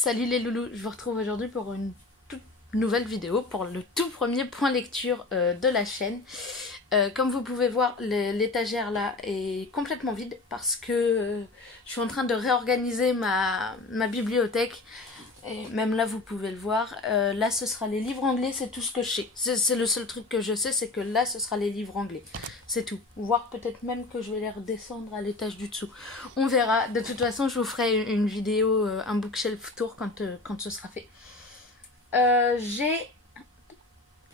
Salut les loulous, je vous retrouve aujourd'hui pour une toute nouvelle vidéo, pour le tout premier point lecture de la chaîne. Comme vous pouvez voir, l'étagère là est complètement vide parce que je suis en train de réorganiser ma bibliothèque. Et même là vous pouvez le voir, là ce sera les livres anglais, c'est tout ce que je sais. C'est le seul truc que je sais, c'est que là ce sera les livres anglais. C'est tout. Voire peut-être même que je vais les redescendre à l'étage du dessous. On verra. De toute façon je vous ferai une vidéo, un bookshelf tour quand ce sera fait. J'ai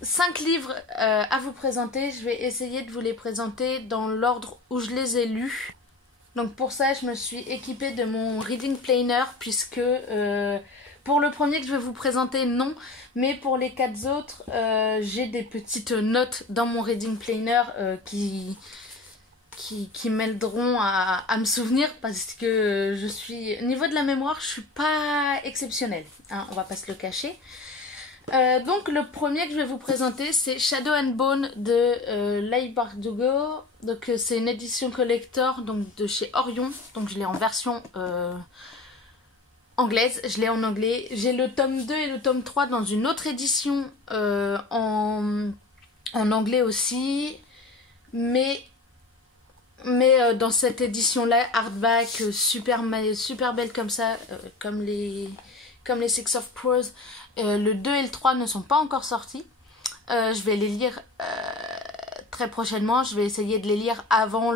5 livres à vous présenter. Je vais essayer de vous les présenter dans l'ordre où je les ai lus. Donc pour ça je me suis équipée de mon reading planner puisque... pour le premier que je vais vous présenter, non. Mais pour les 4 autres, j'ai des petites notes dans mon reading planner qui m'aideront à me souvenir parce que je suis... Au niveau de la mémoire, je suis pas exceptionnelle. Hein, on va pas se le cacher. Donc le premier que je vais vous présenter, c'est Shadow and Bone de Leigh Bardugo. Donc c'est une édition collector donc, de chez Orion. Donc je l'ai en version... anglaise, je l'ai en anglais. J'ai le tome 2 et le tome 3 dans une autre édition en anglais aussi. Mais dans cette édition-là, hardback, super belle comme ça, comme les Six of Crows. Le 2 et le 3 ne sont pas encore sortis. Je vais les lire très prochainement. Je vais essayer de les lire avant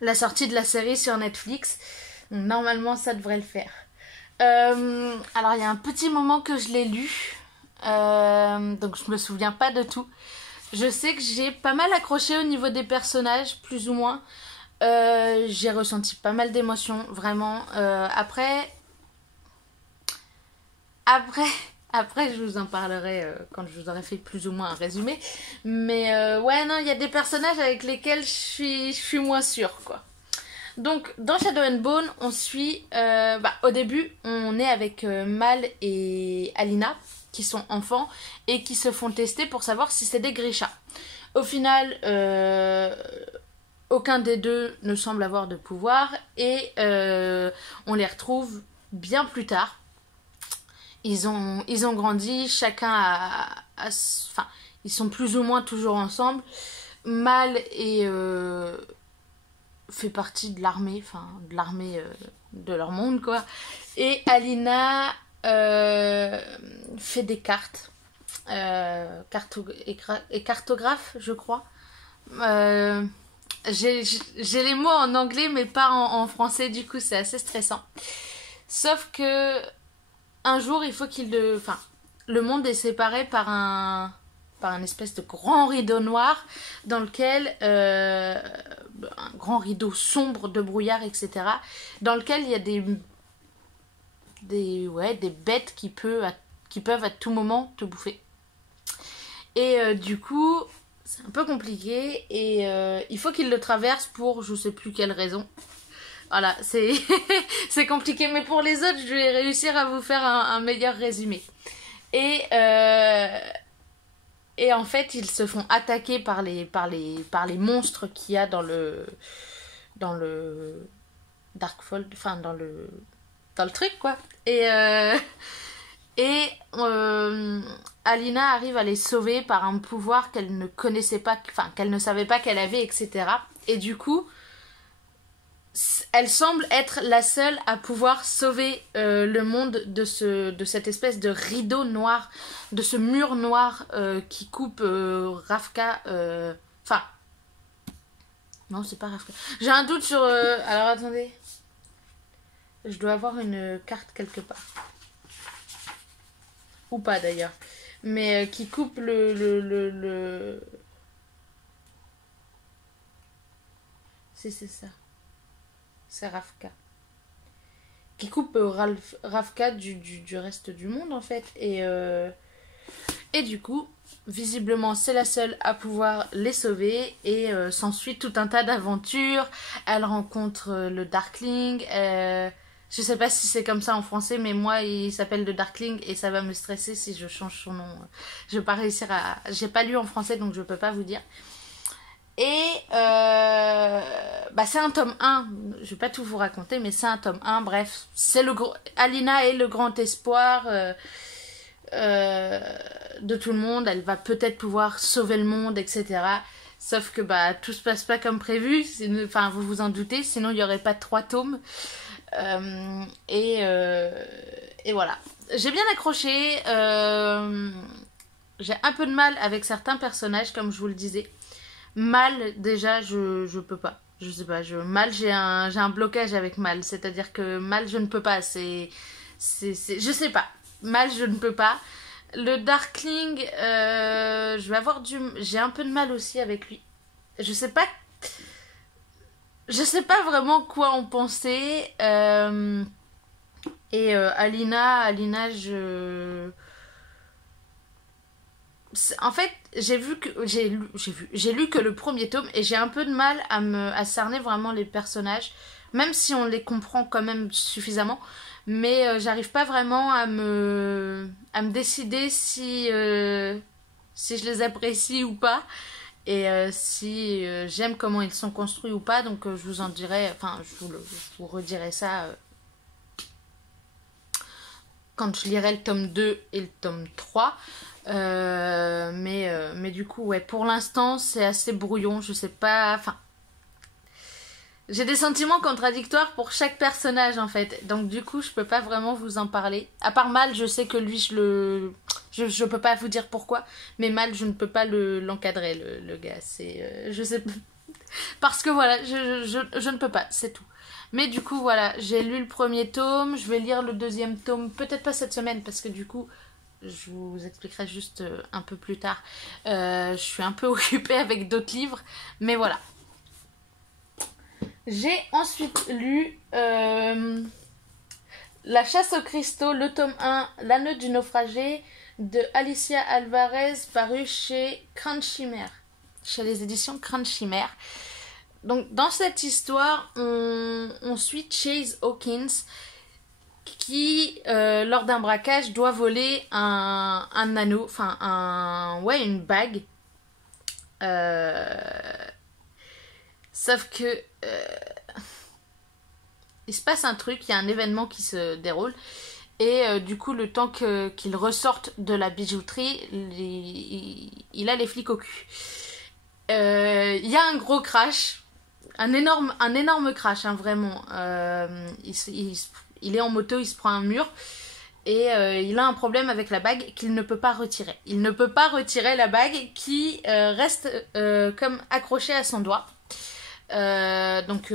la sortie de la série sur Netflix. Donc, normalement ça devrait le faire. Alors il y a un petit moment que je l'ai lu, donc je me souviens pas de tout. Je sais que j'ai pas mal accroché au niveau des personnages, plus ou moins. J'ai ressenti pas mal d'émotions, vraiment. Après, je vous en parlerai quand je vous aurai fait plus ou moins un résumé. Mais ouais, non, il y a des personnages avec lesquels je suis moins sûre, quoi. Donc, dans Shadow and Bone, on suit... au début, on est avec Mal et Alina, qui sont enfants, et qui se font tester pour savoir si c'est des Grisha. Au final, aucun des deux ne semble avoir de pouvoir, et on les retrouve bien plus tard. Ils ont grandi, chacun enfin, ils sont plus ou moins toujours ensemble. Mal fait partie de l'armée, de leur monde, quoi. Et Alina fait des cartes. Cartographe, je crois. J'ai les mots en anglais, mais pas en français, du coup, c'est assez stressant. Sauf que... un jour, il faut le monde est séparé par un espèce de grand rideau noir dans lequel... un grand rideau sombre de brouillard, etc. Dans lequel il y a des bêtes qui peuvent à tout moment te bouffer. Et du coup, c'est un peu compliqué. Et il faut qu'il le traverse pour je sais plus quelle raison. Voilà, c'est compliqué, mais pour les autres, je vais réussir à vous faire un meilleur résumé. Et en fait, ils se font attaquer par les monstres qu'il y a dans le Darkfold, enfin dans le truc, quoi. Et Alina arrive à les sauver par un pouvoir qu'elle ne connaissait pas, enfin qu'elle ne savait pas qu'elle avait, etc. Et du coup, elle semble être la seule à pouvoir sauver le monde de cette espèce de rideau noir, de ce mur noir qui coupe Ravka. Enfin, non, c'est pas Ravka. J'ai un doute sur... alors attendez. Je dois avoir une carte quelque part. Ou pas d'ailleurs. Mais qui coupe le... Si, c'est ça. C'est Ravka. Qui coupe Ravka du reste du monde, en fait. Et du coup, visiblement, c'est la seule à pouvoir les sauver. Et s'ensuit tout un tas d'aventures. Elle rencontre le Darkling. Je sais pas si c'est comme ça en français, mais moi, il s'appelle le Darkling. Et ça va me stresser si je change son nom. Je vais pas réussir à... J'ai pas lu en français, donc je peux pas vous dire. Et c'est un tome 1, je vais pas tout vous raconter, mais c'est un tome 1, bref, c'est Alina est le grand espoir de tout le monde, elle va peut-être pouvoir sauver le monde, etc. Sauf que tout se passe pas comme prévu, enfin vous vous en doutez, sinon il n'y aurait pas 3 tomes. Et voilà. J'ai bien accroché, j'ai un peu de mal avec certains personnages, comme je vous le disais. Mal, déjà, je peux pas. Je sais pas, Mal, j'ai un blocage avec Mal. C'est-à-dire que Mal, je ne peux pas. Je sais pas. Mal, je ne peux pas. Le Darkling, j'ai un peu de mal aussi avec lui. Je sais pas vraiment quoi en penser. Alina, en fait, j'ai lu que le premier tome et j'ai un peu de mal à cerner vraiment les personnages, même si on les comprend quand même suffisamment, mais j'arrive pas vraiment à me décider si je les apprécie ou pas et si j'aime comment ils sont construits ou pas. Donc je vous en dirai, enfin je vous redirai ça quand je lirai le tome 2 et le tome 3. Mais du coup, ouais, pour l'instant, c'est assez brouillon. Je sais pas. Enfin, j'ai des sentiments contradictoires pour chaque personnage en fait. Donc, du coup, je peux pas vraiment vous en parler. À part Mal, je sais que lui, je peux pas vous dire pourquoi. Mais Mal, je ne peux pas l'encadrer, le gars. Je sais pas. Parce que voilà, je ne peux pas, c'est tout. Mais du coup, voilà, j'ai lu le premier tome. Je vais lire le deuxième tome. Peut-être pas cette semaine parce que du coup. Je vous expliquerai juste un peu plus tard. Je suis un peu occupée avec d'autres livres. Mais voilà. J'ai ensuite lu La chasse aux cristaux, le tome 1, L'anneau du naufragé de Alicia Alvarez, paru chez Cranchimère. Chez les éditions Cranchimère. Donc dans cette histoire, on suit Chase Hawkins qui, lors d'un braquage, doit voler un anneau, enfin une bague. Sauf que il se passe un truc, il y a un événement qui se déroule. Et du coup, le temps qu'il ressorte de la bijouterie, il a les flics au cul. Il y a un gros crash, un énorme crash, hein, vraiment. Il est en moto, il se prend un mur et il a un problème avec la bague qu'il ne peut pas retirer. Il ne peut pas retirer la bague qui reste comme accrochée à son doigt. Donc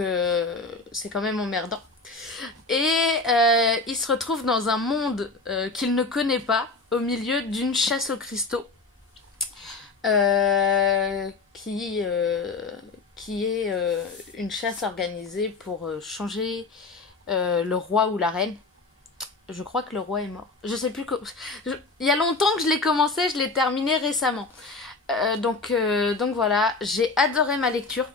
c'est quand même emmerdant. Et il se retrouve dans un monde qu'il ne connaît pas, au milieu d'une chasse aux cristaux qui est une chasse organisée pour changer le roi ou la reine. Je crois que le roi est mort. Je sais plus. Il y a longtemps que je l'ai commencé, je l'ai terminé récemment. Donc voilà, j'ai adoré ma lecture.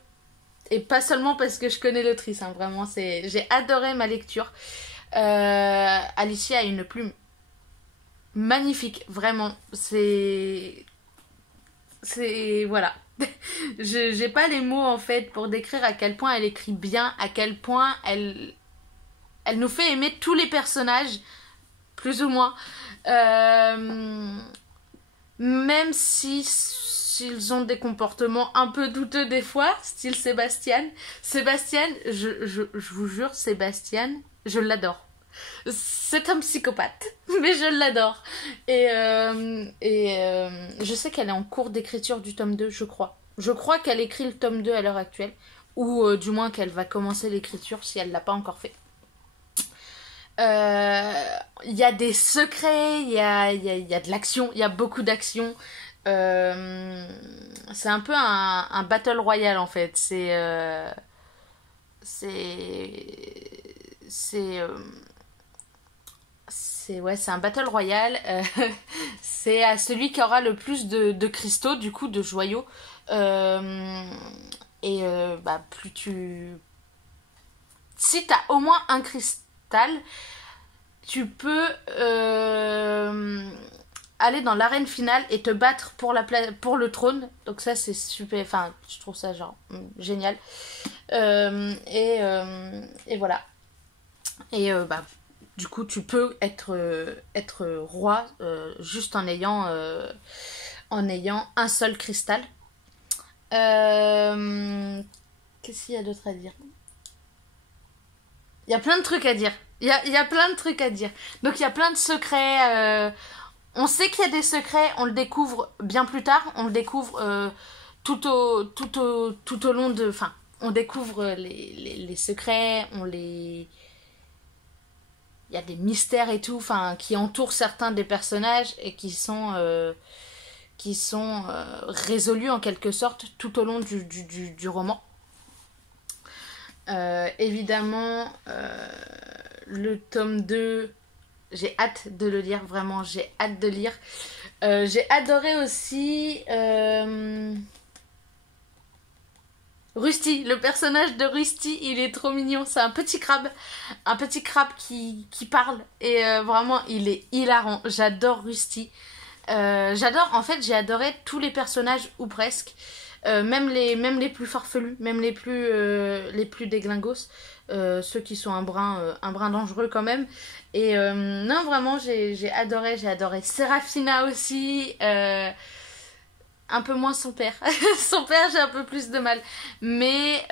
Et pas seulement parce que je connais l'autrice, hein, vraiment, j'ai adoré ma lecture. Alicia a une plume magnifique, vraiment. Voilà. J'ai pas les mots en fait pour décrire à quel point elle écrit bien, à quel point elle nous fait aimer tous les personnages, plus ou moins. Même s'ils ont des comportements un peu douteux des fois, style Sébastien. Sébastien, je vous jure, Sébastien, je l'adore. C'est un psychopathe, mais je l'adore. Et je sais qu'elle est en cours d'écriture du tome 2, je crois. Je crois qu'elle écrit le tome 2 à l'heure actuelle, ou du moins qu'elle va commencer l'écriture si elle ne l'a pas encore fait. Il y a des secrets, il y a de l'action, il y a beaucoup d'action. C'est un peu un battle royale en fait. C'est un battle royale. C'est à celui qui aura le plus de cristaux, du coup de joyaux. Plus si t'as au moins un cristal, tu peux aller dans l'arène finale et te battre pour le trône. Donc ça c'est super, enfin je trouve ça genre génial. Et voilà. Et bah du coup tu peux être roi juste en ayant un seul cristal. Qu'est-ce qu'il y a d'autre à dire? Il y a plein de trucs à dire. Il y a plein de trucs à dire. Donc il y a plein de secrets. On sait qu'il y a des secrets, on le découvre bien plus tard. On le découvre tout au long de... Enfin, on découvre les secrets, il y a des mystères et tout, enfin, qui entourent certains des personnages et qui sont résolus en quelque sorte tout au long du roman. Évidemment, le tome 2, j'ai hâte de le lire, vraiment, j'ai hâte de lire. J'ai adoré aussi Rusty, le personnage de Rusty, il est trop mignon, c'est un petit crabe qui parle, et vraiment, il est hilarant, j'adore Rusty. En fait, j'ai adoré tous les personnages, ou presque. Même les plus farfelus, même les plus déglingos, ceux qui sont un brin dangereux quand même. Et non, vraiment, j'ai adoré Serafina aussi, un peu moins son père. Son père, j'ai un peu plus de mal. Mais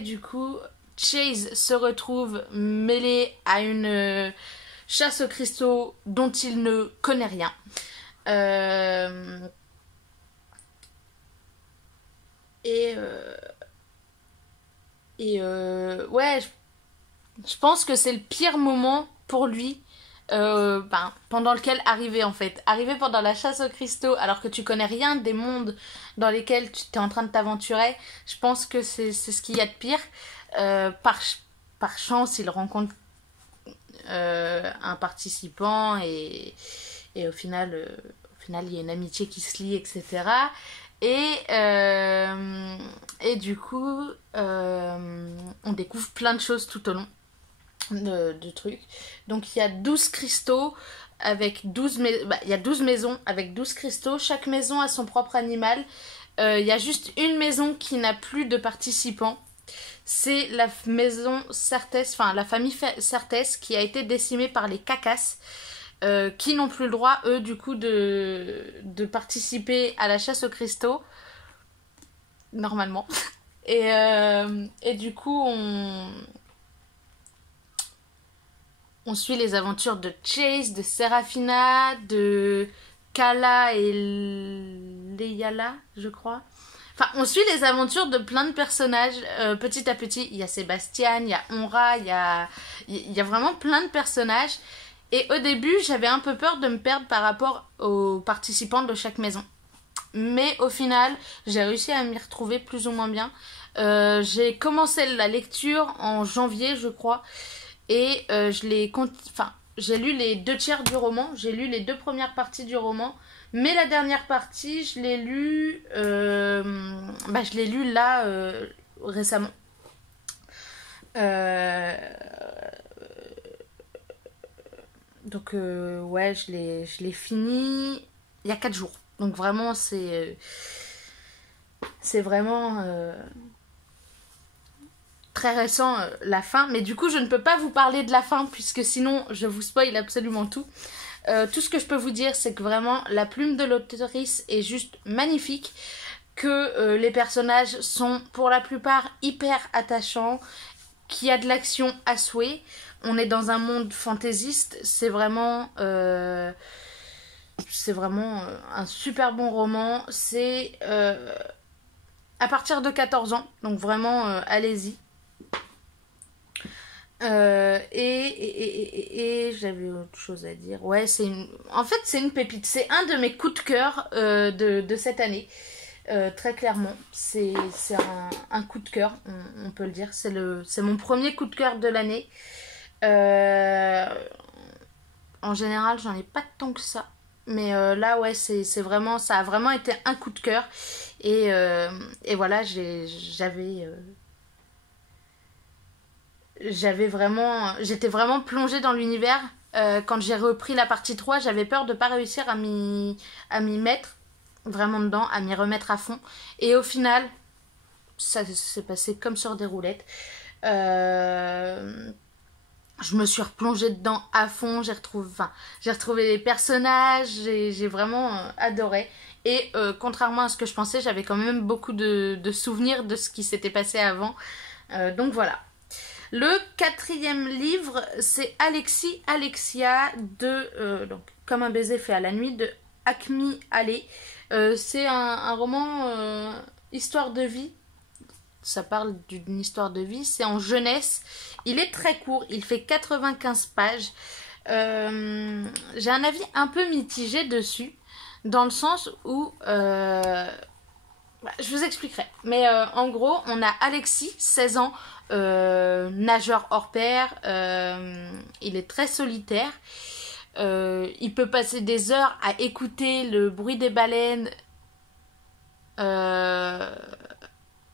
du coup, Chase se retrouve mêlé à une chasse aux cristaux dont il ne connaît rien. Ouais, je pense que c'est le pire moment pour lui, pendant lequel arriver pendant la chasse aux cristaux alors que tu connais rien des mondes dans lesquels tu es en train de t'aventurer. Je pense que c'est ce qu'il y a de pire. Par chance, il rencontre un participant, et au final il y a une amitié qui se lie, etc. Et du coup, on découvre plein de choses tout au long de trucs. Donc il y a 12 cristaux avec il y a 12 maisons avec 12 cristaux. Chaque maison a son propre animal. Il y a juste une maison qui n'a plus de participants. C'est la maison Certes, enfin la famille Certes, qui a été décimée par les cacas. Qui n'ont plus le droit, eux, du coup, de participer à la chasse aux cristaux, normalement. Et du coup, on suit les aventures de Chase, de Serafina, de Kala et Leyala, je crois. Enfin, on suit les aventures de plein de personnages petit à petit. Il y a Sébastien, il y a Onra, il y a vraiment plein de personnages. Et au début, j'avais un peu peur de me perdre par rapport aux participants de chaque maison. Mais au final, j'ai réussi à m'y retrouver plus ou moins bien. J'ai commencé la lecture en janvier, je crois. Et j'ai lu les 2 tiers du roman. J'ai lu les 2 premières parties du roman. Mais la dernière partie, je l'ai lu là récemment. Donc ouais, je l'ai fini il y a 4 jours. Donc vraiment, c'est vraiment très récent, la fin. Mais du coup, je ne peux pas vous parler de la fin, puisque sinon, je vous spoil absolument tout. Tout ce que je peux vous dire, c'est que vraiment, la plume de l'autrice est juste magnifique. Que les personnages sont pour la plupart hyper attachants. Qu'il y a de l'action à souhait. On est dans un monde fantaisiste, c'est vraiment un super bon roman. C'est à partir de 14 ans, donc vraiment allez-y. Et j'avais autre chose à dire. Ouais, en fait c'est une pépite. C'est un de mes coups de cœur de cette année. Très clairement, c'est un coup de cœur, on peut le dire. C'est mon premier coup de cœur de l'année. En général, j'en ai pas tant que ça. Mais là, ouais, ça a vraiment été un coup de cœur. Et voilà, j'étais vraiment plongée dans l'univers. quand j'ai repris la partie 3, j'avais peur de pas réussir à m'y mettre vraiment dedans, à m'y remettre à fond. Et au final, ça s'est passé comme sur des roulettes. Je me suis replongée dedans à fond, j'ai retrouvé les personnages, j'ai vraiment adoré. Et contrairement à ce que je pensais, j'avais quand même beaucoup de souvenirs de ce qui s'était passé avant. Donc voilà. Le 4e livre, c'est Alexis Alexia de donc, Comme un baiser fait à la nuit de Akmi Allé. C'est un roman histoire de vie. Ça parle d'une histoire de vie, c'est en jeunesse. Il est très court, il fait 95 pages. J'ai un avis un peu mitigé dessus, dans le sens où... je vous expliquerai. Mais en gros, on a Alexis, 16 ans, nageur hors pair. Il est très solitaire. Il peut passer des heures à écouter le bruit des baleines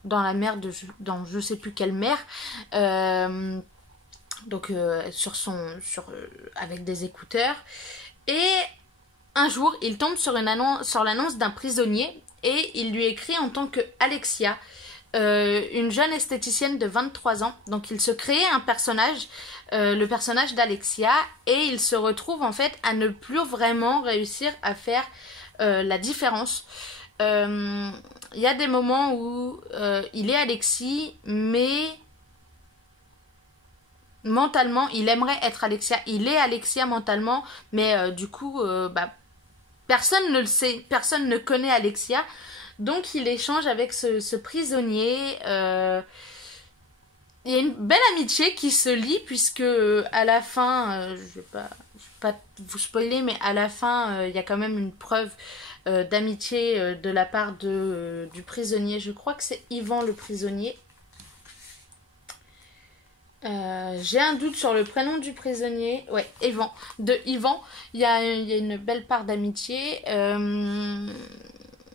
dans la mer, dans je sais plus quelle mer. Donc avec des écouteurs. Et un jour, il tombe sur l'annonce d'un prisonnier et il lui écrit en tant que Alexia, une jeune esthéticienne de 23 ans. Donc il se crée un personnage, le personnage d'Alexia, et il se retrouve en fait à ne plus vraiment réussir à faire la différence. Il y a des moments où il est Alexis, mais mentalement, il aimerait être Alexia. Il est Alexia mentalement, mais du coup, personne ne le sait, personne ne connaît Alexia. Donc il échange avec ce prisonnier. Il y a une belle amitié qui se lie, puisque à la fin, je vais pas vous spoiler, mais à la fin, il y a quand même une preuve d'amitié de la part du prisonnier. Je crois que c'est Yvan le prisonnier. J'ai un doute sur le prénom du prisonnier. Ouais, Yvan. De Yvan, il y a une belle part d'amitié.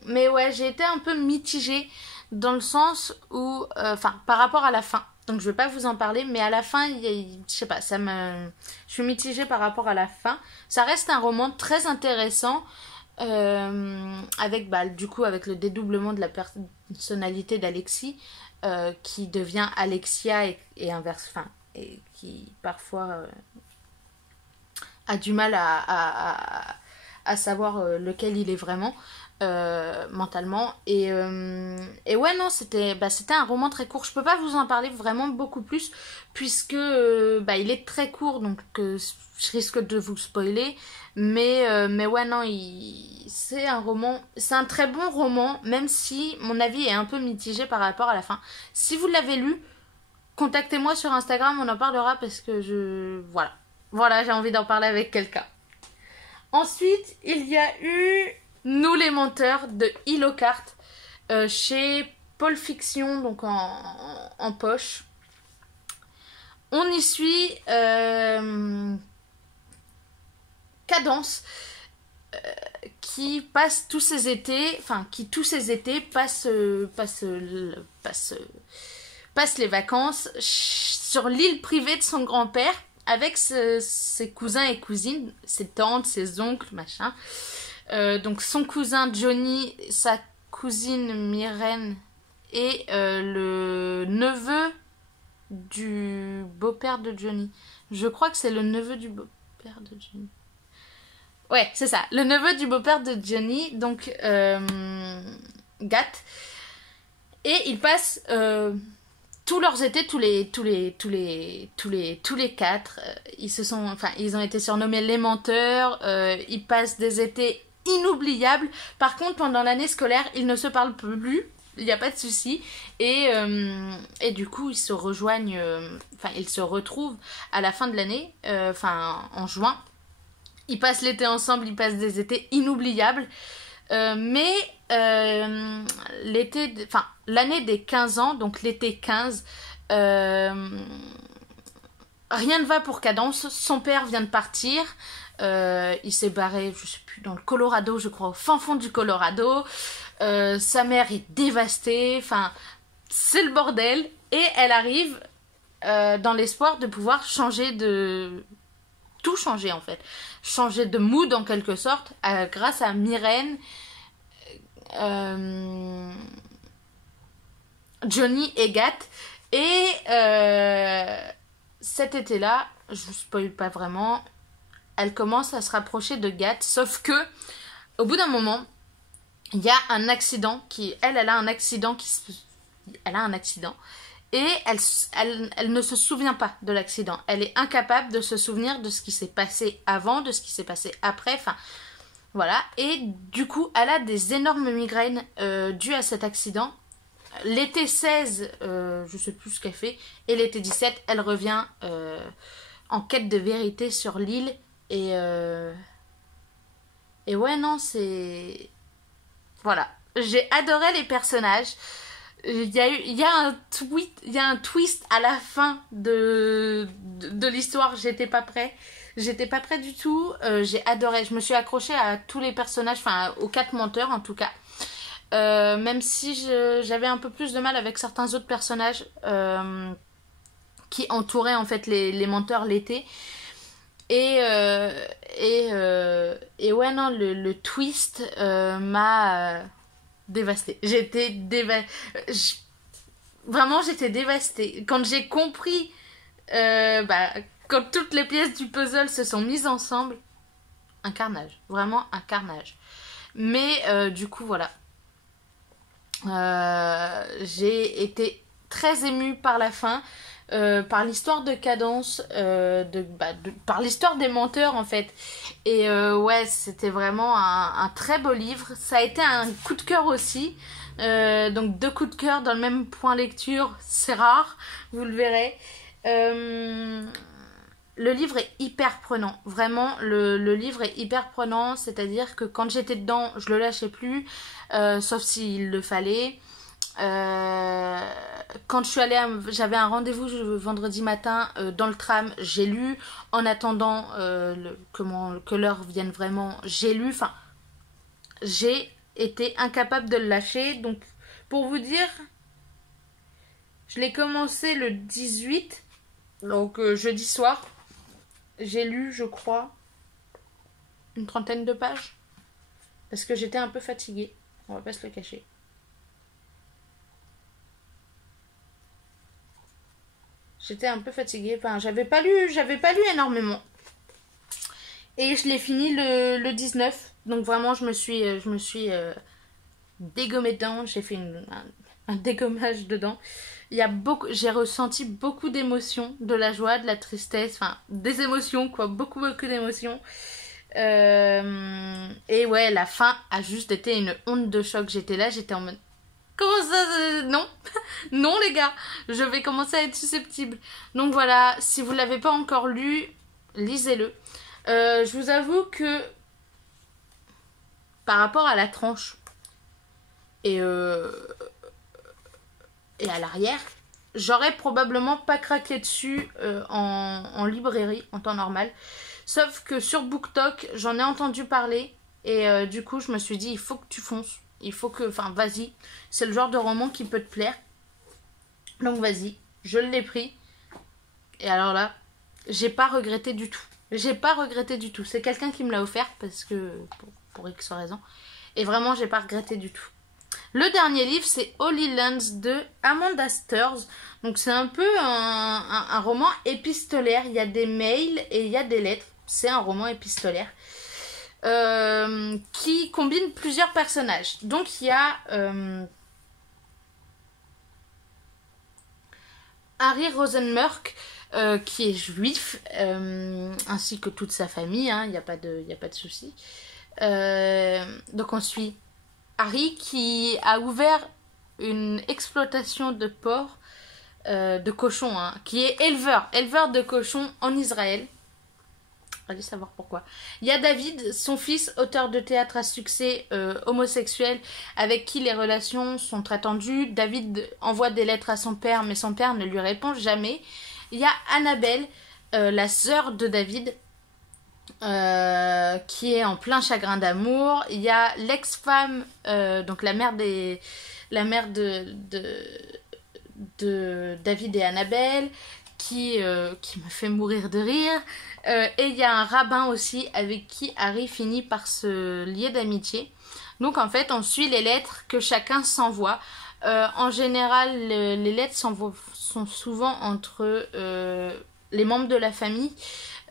Mais ouais, j'ai été un peu mitigée dans le sens où... par rapport à la fin. Donc je vais pas vous en parler, mais à la fin, je sais pas, je suis mitigée par rapport à la fin. Ça reste un roman très intéressant, avec le dédoublement de la personnalité d'Alexis, qui devient Alexia et inverse, et qui parfois a du mal à savoir lequel il est vraiment. Mentalement, et ouais, non, c'était un roman très court. Je peux pas vous en parler vraiment beaucoup plus, puisque il est très court, donc je risque de vous spoiler, mais ouais, non, c'est un très bon roman, même si mon avis est un peu mitigé par rapport à la fin. Si vous l'avez lu, contactez-moi sur Instagram, on en parlera, parce que voilà, j'ai envie d'en parler avec quelqu'un. Ensuite, il y a eu Nous les menteurs de Hilocart, chez Paul Fiction, donc en poche. On y suit Cadence, qui passe tous ses étés, passe les vacances sur l'île privée de son grand-père, avec ses cousins et cousines, ses tantes, ses oncles, machin. Donc son cousin Johnny, sa cousine Myrène et le neveu du beau-père de Johnny. Je crois que c'est le neveu du beau-père de Johnny. Ouais, c'est ça, le neveu du beau-père de Johnny, donc Gat. Et ils passent tous leurs étés, tous les quatre. Ils ont été surnommés les menteurs. Ils passent des étés inoubliables. Par contre, pendant l'année scolaire, ils ne se parlent plus. Il n'y a pas de souci. Et du coup, ils se rejoignent. Ils se retrouvent à la fin de l'année, en juin. Ils passent l'été ensemble. Ils passent des étés inoubliables. Mais l'année des 15 ans, donc l'été 15, rien ne va pour Cadence. Son père vient de partir. Il s'est barré, je sais plus, dans le Colorado, je crois, au fin fond du Colorado. Sa mère est dévastée. C'est le bordel. Et elle arrive dans l'espoir de pouvoir changer tout changé en fait. Changer de mood en quelque sorte grâce à Myrène, Johnny et Gat. Et cet été-là, je vous spoil pas vraiment, elle commence à se rapprocher de Gat, sauf que au bout d'un moment, il y a un accident elle a un accident elle a un accident et elle ne se souvient pas de l'accident. Elle est incapable de se souvenir de ce qui s'est passé avant, de ce qui s'est passé après, enfin voilà. Et du coup, elle a des énormes migraines dues à cet accident. L'été 16, je sais plus ce qu'elle fait, et l'été 17, elle revient en quête de vérité sur l'île et ouais, non, c'est... Voilà. J'ai adoré les personnages. Il y a un twist à la fin de l'histoire. J'étais pas prêt. J'étais pas prêt du tout. J'ai adoré. Je me suis accrochée à tous les personnages, enfin aux 4 menteurs en tout cas. Même si j'avais un peu plus de mal avec certains autres personnages qui entouraient en fait les menteurs l'été. Et ouais, non, le twist m'a dévastée. Vraiment, j'étais dévastée. Quand j'ai compris, quand toutes les pièces du puzzle se sont mises ensemble, un carnage. Vraiment un carnage. Mais du coup, voilà. J'ai été très émue par la fin. Par l'histoire de Cadence, par l'histoire des menteurs en fait. Et ouais, c'était vraiment un très beau livre. Ça a été un coup de cœur aussi. Donc 2 coups de cœur dans le même point lecture, c'est rare, vous le verrez. Le livre est hyper prenant. Vraiment, le livre est hyper prenant. C'est-à-dire que quand j'étais dedans, je le lâchais plus, sauf s'il le fallait. Quand je suis allée, j'avais un rendez-vous vendredi matin dans le tram, j'ai lu. En attendant que l'heure vienne vraiment, j'ai lu. Enfin, j'ai été incapable de le lâcher. Donc, pour vous dire, je l'ai commencé le 18, donc jeudi soir. J'ai lu, je crois, une 30aine de pages. Parce que j'étais un peu fatiguée, on va pas se le cacher. J'étais un peu fatiguée. Enfin, j'avais pas lu énormément. Et je l'ai fini le 19. Donc vraiment, je me suis dégommée dedans. J'ai fait un dégommage dedans. J'ai ressenti beaucoup d'émotions, de la joie, de la tristesse, enfin des émotions quoi, beaucoup d'émotions. Et ouais, la fin a juste été une onde de choc. J'étais là, j'étais en mode comment ça non non les gars, je vais commencer à être susceptible. Donc voilà, si vous l'avez pas encore lu, lisez-le. Je vous avoue que par rapport à la tranche et à l'arrière, j'aurais probablement pas craqué dessus en librairie en temps normal. Sauf que sur BookTok, j'en ai entendu parler et du coup je me suis dit il faut que tu fonces. Il faut que, enfin vas-y, c'est le genre de roman qui peut te plaire. Donc vas-y, je l'ai pris. Et alors là, j'ai pas regretté du tout. J'ai pas regretté du tout. C'est quelqu'un qui me l'a offert parce que, pour X raison. Et vraiment, j'ai pas regretté du tout. Le dernier livre, c'est Holy Lands de Amanda Sturz. Donc c'est un peu un roman épistolaire. Il y a des mails et il y a des lettres. C'est un roman épistolaire. Qui combine plusieurs personnages. Donc il y a Harry Rosenmurk qui est juif ainsi que toute sa famille, il n'y a pas de souci. Donc on suit Harry qui a ouvert une exploitation de porcs, de cochons, qui est éleveur de cochons en Israël. Allez savoir pourquoi. Il y a David, son fils, auteur de théâtre à succès, homosexuel, avec qui les relations sont très tendues. David envoie des lettres à son père, mais son père ne lui répond jamais. Il y a Annabelle, la sœur de David, qui est en plein chagrin d'amour. Il y a l'ex-femme, donc la mère de David et Annabelle, qui me fait mourir de rire. Et il y a un rabbin aussi avec qui Harry finit par se lier d'amitié. Donc en fait, on suit les lettres que chacun s'envoie. En général, les lettres sont souvent entre les membres de la famille,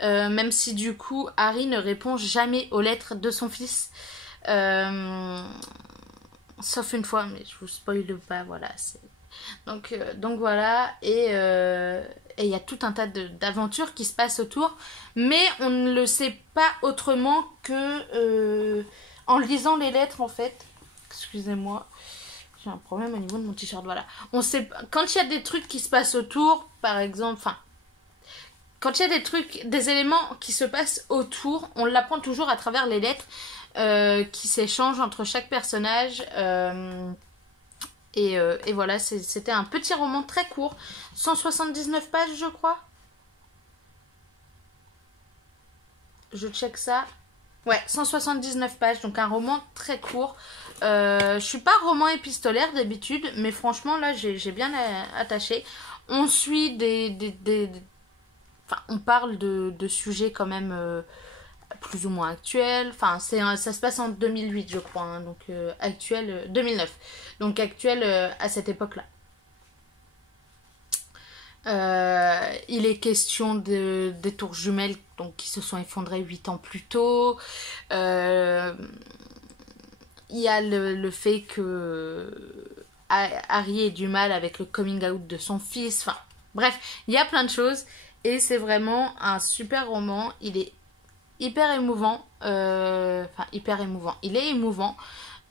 même si du coup, Harry ne répond jamais aux lettres de son fils. Sauf une fois, mais je vous spoil pas, voilà. Donc voilà, et il y a tout un tas d'aventures qui se passent autour, mais on ne le sait pas autrement que en lisant les lettres en fait. Excusez-moi, j'ai un problème au niveau de mon t-shirt, voilà. On sait, quand il y a des trucs qui se passent autour, par exemple, enfin, quand il y a des éléments qui se passent autour, on l'apprend toujours à travers les lettres qui s'échangent entre chaque personnage. Et voilà, c'était un petit roman très court, 179 pages je crois. Je check ça. Ouais, 179 pages, donc un roman très court. Je suis pas roman épistolaire d'habitude, mais franchement là j'ai bien attaché. On suit enfin, on parle de sujets quand même plus ou moins actuel. Enfin, ça se passe en 2008, je crois. Hein, donc, actuel... 2009. Donc, actuel à cette époque-là. Il est question des tours jumelles donc, qui se sont effondrées 8 ans plus tôt. Il y a le fait que Harry ait du mal avec le coming out de son fils. Enfin, bref, il y a plein de choses. Et c'est vraiment un super roman. Il est hyper émouvant, enfin hyper émouvant, il est émouvant,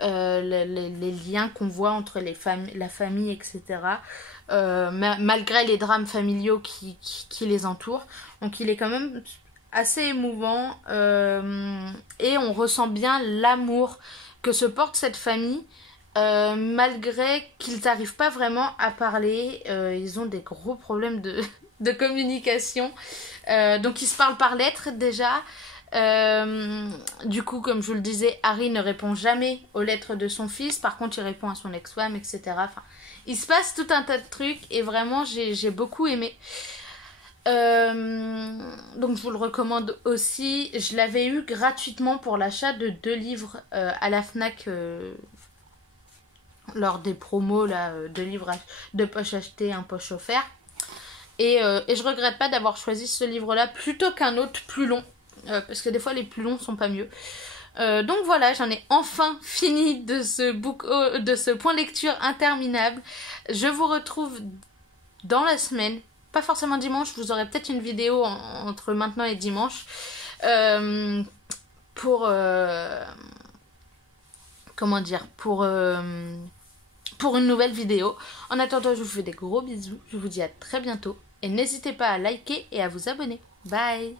les liens qu'on voit entre la famille, etc. Malgré les drames familiaux qui les entourent. Donc il est quand même assez émouvant et on ressent bien l'amour que se porte cette famille. Malgré qu'ils n'arrivent pas vraiment à parler, ils ont des gros problèmes de communication. Donc ils se parlent par lettres déjà. Du coup, comme je vous le disais, Harry ne répond jamais aux lettres de son fils. Par contre, il répond à son ex-femme, etc. Enfin, il se passe tout un tas de trucs et vraiment, j'ai beaucoup aimé. Donc, je vous le recommande aussi. Je l'avais eu gratuitement pour l'achat de 2 livres à la Fnac lors des promos là, 2 livres de poche achetée, un poche offert. Et je regrette pas d'avoir choisi ce livre-là plutôt qu'un autre plus long. Parce que des fois les plus longs sont pas mieux. Donc voilà, j'en ai enfin fini de ce point lecture interminable. Je vous retrouve dans la semaine, pas forcément dimanche, vous aurez peut-être une vidéo entre maintenant et dimanche pour comment dire, pour une nouvelle vidéo. En attendant, je vous fais des gros bisous, je vous dis à très bientôt et n'hésitez pas à liker et à vous abonner. Bye.